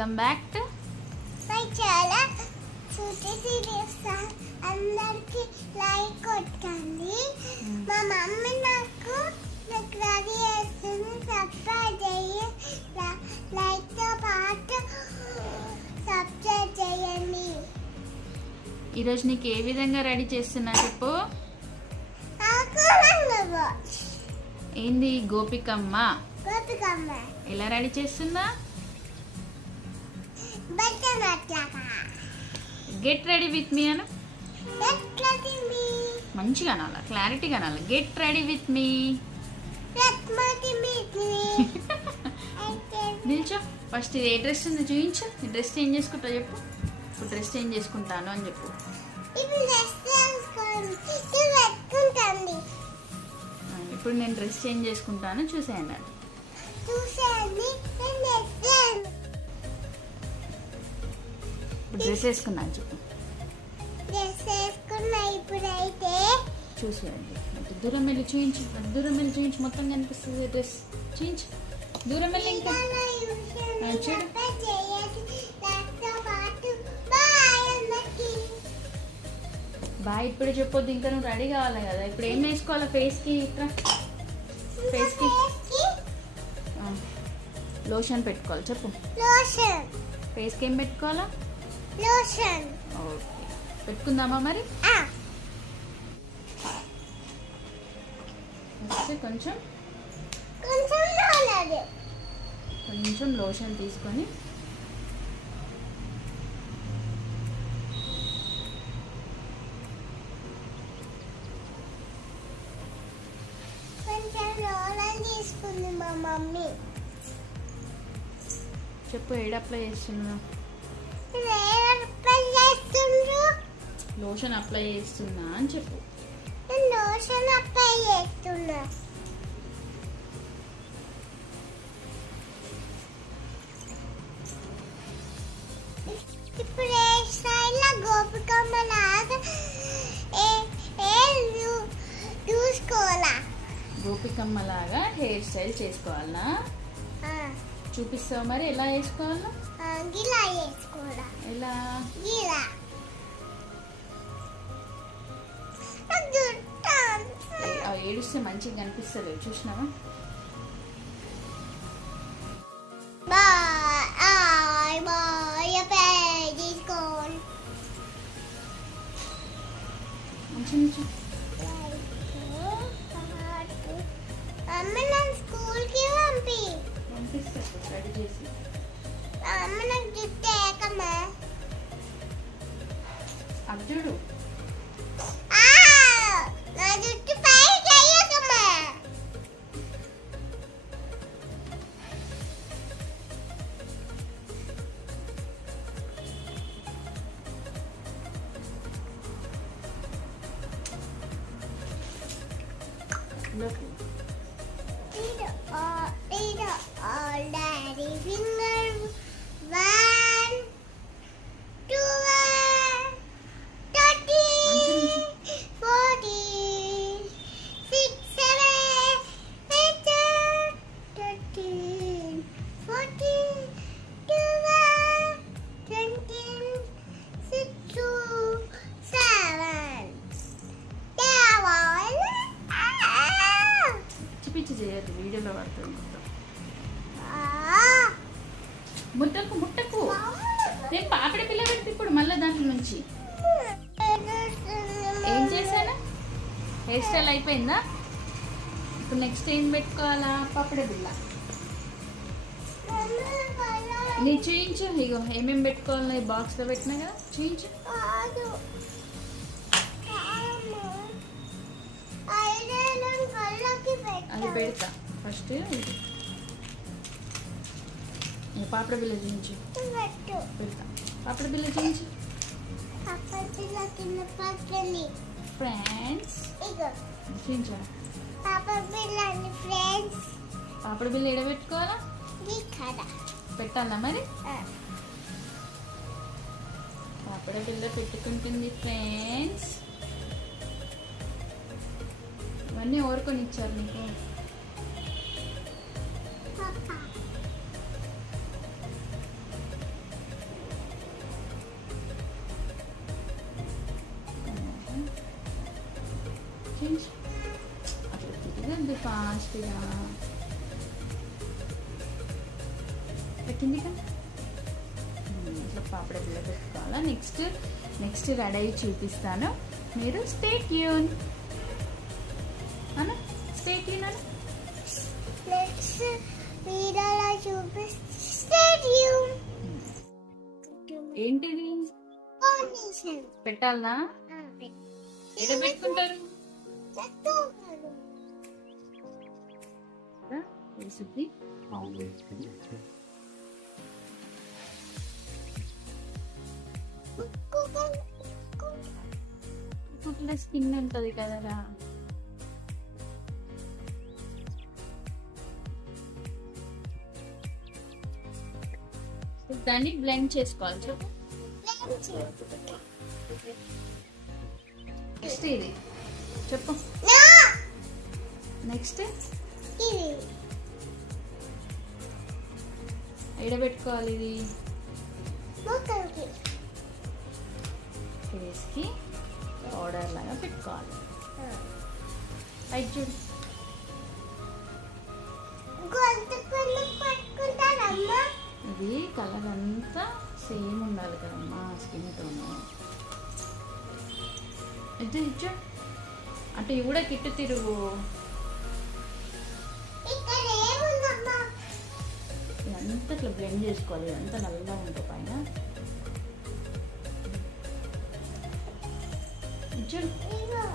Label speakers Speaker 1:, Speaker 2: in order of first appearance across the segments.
Speaker 1: Welcome back to
Speaker 2: నాకు చాలా శృతి serious అందరికి లైక్ కొట్టండి. మా మమ్మీ నాకు నాకు రెడీ చేస్తుంది సబ్స్క్రైబ్ చేయి లైక్తో పాటు సబ్స్క్రైబ్ చేయండి.
Speaker 1: ఈరోజు నీకు ఏ విధంగా రెడీ చేస్తున్నా చెప్పు? ఏంది గోపికమ్మ?
Speaker 2: గోపికమ్మ.
Speaker 1: ఎలా రెడీ చేస్తుందా గెట్ రెడీ విత్ మీ అను మంచిగా అనాలి? క్లారిటీగా అనాలి? గెట్ రెడీ విత్ మీ నిల్చో. ఫస్ట్ ఇది ఏ డ్రెస్ ఉంది చూపించు ఈ డ్రెస్ చేంజ్ చేసుకుంటా చెప్పు. ఇప్పుడు డ్రెస్ చేంజ్ చేసుకుంటాను అని చెప్పు.
Speaker 2: ఇప్పుడు
Speaker 1: నేను డ్రెస్ చేంజ్ చేసుకుంటాను. చూసేయండి అది
Speaker 2: చూసేయండి. నేను రెస్టారెంట్
Speaker 1: ఇప్పుడు డ్రెస్ వేసుకున్నాను చెప్పు
Speaker 2: డ్రెస్ వేసుకున్న ఇప్పుడైతే
Speaker 1: చూసేయండి. దూరం వెళ్ళి చూయించు. దూరం వెళ్ళి చూయించు. మొత్తం కనిపిస్తుంది డ్రెస్. చూయించు. దూరం వెళ్ళి ఇంకా. చూడు.
Speaker 2: బాయ్
Speaker 1: ఇప్పుడే చెప్పొద్దు. ఇంకా నువ్వు రెడీ కావాలి కదా. ఇప్పుడు ఏం వేసుకోవాలి ఫేస్కి ఇట్లా? Face కి? లోషన్ పెట్టుకోవాలి. చెప్పు.
Speaker 2: లోషన్.
Speaker 1: ఫేస్కి ఏం పెట్టుకోవాలా?
Speaker 2: లోషన్
Speaker 1: ఓకే పెట్టుకుందామా మరి? కొంచెం.
Speaker 2: కొంచెం
Speaker 1: కొంచెం లోషన్ తీసుకొని.
Speaker 2: తీసుకుంది మా మమ్మీ.
Speaker 1: చెప్పు ఏడు అప్లై చేస్తున్నా లోషన్ అప్లై చేస్తున్నా అని చెప్పు.
Speaker 2: లోషన్ అప్లై చేస్తున్నా. ఇప్పుడు ఏ స్టైల్లో గోపికమ్మ లాగా చూసుకోవాలా
Speaker 1: గోపికమ్మ లాగా హెయిర్ స్టైల్ చేసుకోవాలనా?
Speaker 2: ఆ,
Speaker 1: చూపిస్తావు మరి ఎలా వేసుకోవాలా?
Speaker 2: చేసుకోవాలా
Speaker 1: ఎలా? ఏడుస్తే మంచిగా కనిపిస్తుంది చూసినావా
Speaker 2: Bye.
Speaker 1: లోకి. అయిపోయిందా? ఇప్పుడు నెక్స్ట్ ఏం పెట్టుకోవాలా? పాపిడి పిల్ల నీ చూయించు. ఇగో ఏమేమి పెట్టుకోవాలో బాక్స్లో పెట్టినా కదా చూయించు. అది పెడతా. ఫస్ట్ పాపిడి బిల్ల చూయించు. పెడతా. పాపిడి బిల్ల చూయించు. ఫ్రెండ్స్
Speaker 2: ఫ్రెండ్స్
Speaker 1: పాపిడి బిల్ల ఎడ పెట్టుకోవాలా?
Speaker 2: ఇక్కడ
Speaker 1: పెట్టాలా మరి? పాపిడి బిల్ల పెట్టుకుంటుంది ఫ్రెండ్స్ ఇవన్నీ ఓరుకొని ఇచ్చారు నీకు? అట్లా ఫాస్ట్గా పెట్టింది కదా ఇట్లా పాపడ పిల్ల పెట్టుకోవాలా నెక్స్ట్ నెక్స్ట్ రెడీ అయ్యి చూపిస్తాను. మీరు స్టే ట్యూన్ అన్న స్టే ట్యూన్ అన్న.
Speaker 2: నెక్స్ట్ వీడియోలో చూపిస్తే ట్యూన్
Speaker 1: ఏంటిది? పెట్టాలనా? ఎక్కడ పెట్టుకుంటారు? వేసుద్ది స్కిన్ ఉంటుంది కదరా దాన్ని బ్లెండ్ చేసుకోవాలి చెప్పు ఇది. చెప్పు. నెక్స్ట్ ఎడబెట్టుకోవాలి ఇది. ఫేస్కి పౌడర్ లాగా పెట్టుకోవాలి. చూడు.
Speaker 2: పట్టుకుంటారమ్మా.
Speaker 1: ఇది కలర్ అంతా సేమ్ ఉండాలి కదమ్మా స్కిన్తోను ఇది ఇచ్చు అంటే ఇవి కూడా కిట్టు తిరుగు. ఇదంతా ఇట్లా బ్లెండ్ చేసుకోవాలి? ఇదంతా నల్లగా ఉంటుంది పైన.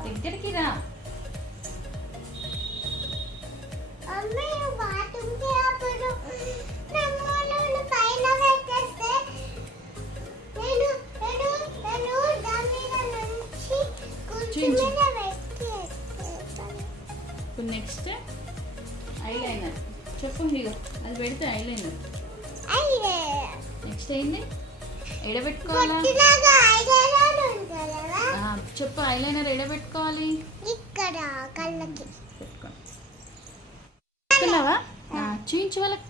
Speaker 1: దగ్గరికి రా. నెక్స్ట్ ఏంది? ఎడబెట్టుకోవాలా? చెప్పు ఐలైనర్ ఎడబెట్టుకోవాలి.
Speaker 2: ఇక్కడ కళ్ళకి.
Speaker 1: పెట్టుకో. పెట్టుకున్నావా? ఆ, చూయించు వాళ్ళకి.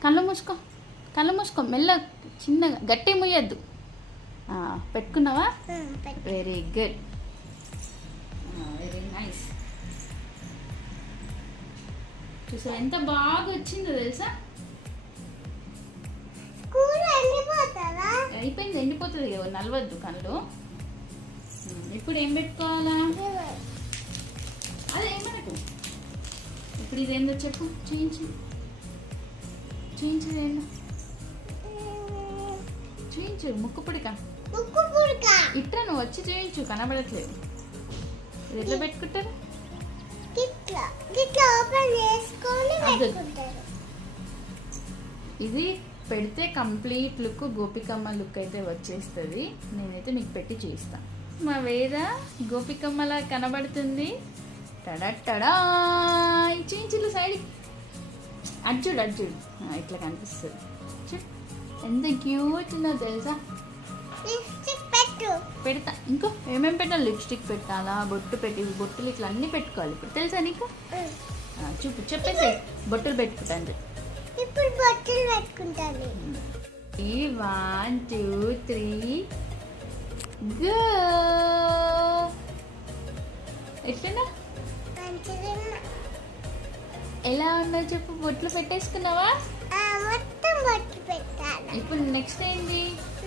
Speaker 1: కళ్ళు మూసుకో. కళ్ళు మూసుకో. మెల్ల చిన్నగా గట్టి ముయ్యద్దు. ఆ, పెట్టుకున్నావా. వెరీ గుడ్ వెరీ నైస్ చూసా ఎంత బాగా వచ్చిందో తెలుసా? అయిపోయింది ఎండిపోతుంది కదా నలవద్దు కళ్ళు. ఇప్పుడు ఏం పెట్టుకోవాలా. అదే మనకు ఇప్పుడు ఇదేందో చెప్పు చూయించు. చూయించు ఏందో. చూయించు ముక్కు పుడిక. ఇట్లా నువ్వు వచ్చి చూయించు కనబడట్లేదు. ఇది ఎట్లా
Speaker 2: ఓపెన్ చేసుకొని. పెట్టుకుంటారు.
Speaker 1: ఇది పెడితే కంప్లీట్ లుక్ గోపికమ్మ లుక్ అయితే వచ్చేస్తుంది. నేనైతే మీకు పెట్టి చూపిస్తాను మా వేద గోపికమ్మలా కనబడుతుంది. టడా చూయించులు సైడ్ అడ్జుడు అడ్జుడు ఇట్లా కనిపిస్తుంది. చూడు. ఎంత క్యూట్ ఉందో తెలుసా?
Speaker 2: లిప్స్టిక్ పెట్టు.
Speaker 1: పెడతా. ఇంకో ఏమేం పెట్టాలి? లిప్స్టిక్ పెట్టాలా? బొట్టు పెట్టి బొట్టులు ఇట్లా అన్నీ పెట్టుకోవాలి. ఇప్పుడు తెలుసా నీకు? చూపు చెప్పేసి బొట్టులు పెట్టుకుంటాను.
Speaker 2: ఇప్పుడు బొట్టలు పెట్టుకుంటాను.
Speaker 1: ఈ వన్ టూ త్రీ. గో ఎట్లా
Speaker 2: మంచిది
Speaker 1: ఎలా ఉన్నా చెప్పు బొట్లు పెట్టేసుకున్నావా?
Speaker 2: మొత్తం బొట్టు పెట్టాలి.
Speaker 1: ఇప్పుడు నెక్స్ట్ ఏంటి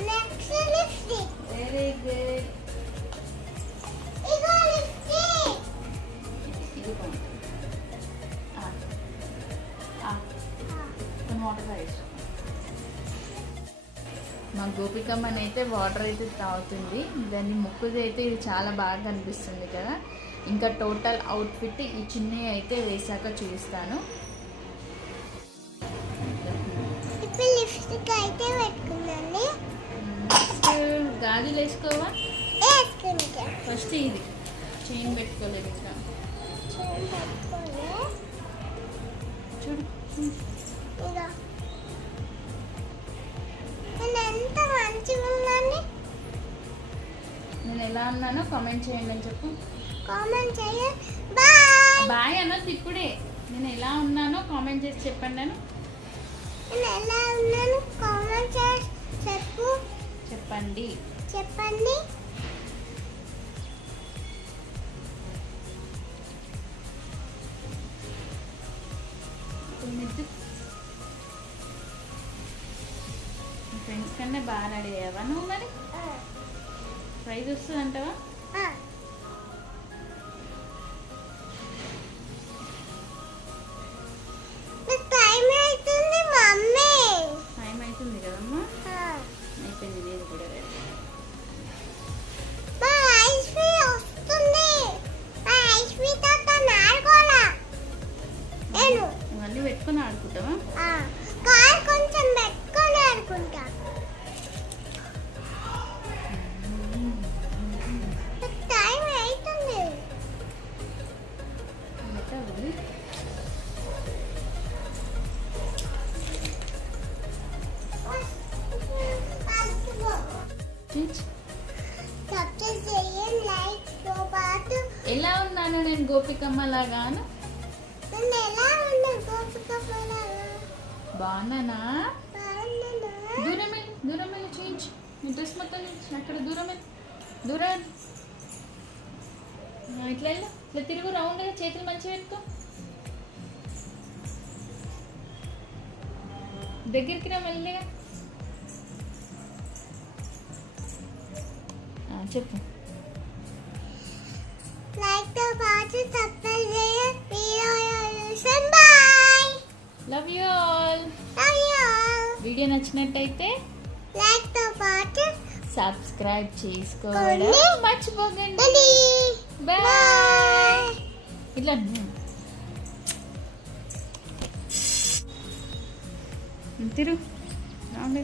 Speaker 2: నెక్స్ట్ లిప్స్టిక్
Speaker 1: వెరీ గుడ్
Speaker 2: ఇగో లిప్స్టిక్
Speaker 1: ఇది బాగుంది వాటర్ మా గోపికమ్మని అయితే వాటర్ అయితే తాగుతుంది. దాన్ని ముక్కుది అయితే ఇది చాలా బాగా కనిపిస్తుంది కదా. ఇంకా టోటల్ అవుట్ఫిట్ ఈ చిన్న అయితే వేసాక చూపిస్తాను. గాజులు వేసుకోవా? ఫస్ట్ ఇది. చైన్ పెట్టుకోలేదు ఇంకా. చూడు.
Speaker 2: ఎంత మంచిగా ఉందండి
Speaker 1: నేను ఎలా ఉన్నానో కామెంట్ చేయండి అని చెప్పు.
Speaker 2: కామెంట్ చేయ. బాయ్
Speaker 1: బాయ్ ఇప్పుడే నేను ఎలా ఉన్నానో కామెంట్ చేసి చెప్పండి నేను
Speaker 2: ఎలా ఉన్నాను? కామెంట్ చేసి చెప్పు.
Speaker 1: చెప్పండి.
Speaker 2: చెప్పండి.
Speaker 1: Thank. కన్నా బాగా అయ్యావా నువ్వు మరి? ప్రైజ్ వస్తుంది అంటావా
Speaker 2: టైం అవుతుంది మమ్మీ.
Speaker 1: టైం అవుతుంది కదమ్మా. అయిపోయింది నేను కూడా గోపికమ్మ లాగాను బాగున్నానా? దూరం వెళ్ళి దూరం వెళ్ళి చేయించు. నీ డ్రెస్ మొత్తం. అక్కడ దూరం. వెళ్ళి దూరం ఇట్లా వెళ్ళు. ఇట్లా తిరుగు రౌండ్గా చేతులు మంచిగా పెట్టుకో దగ్గరికి రా ఆ, చెప్పు.
Speaker 2: లైక్తో పాటు సబ్స్క్రైబ్ చేయండి video bye.
Speaker 1: Love you all
Speaker 2: love you
Speaker 1: video నచ్చినట్టయితే
Speaker 2: లైక్తో పాటు
Speaker 1: సబ్స్క్రైబ్ చేసుకోవడం
Speaker 2: కొన్ని
Speaker 1: మర్చిపోకండి. బాయ్ ఇట్లా తిరు. రౌండ్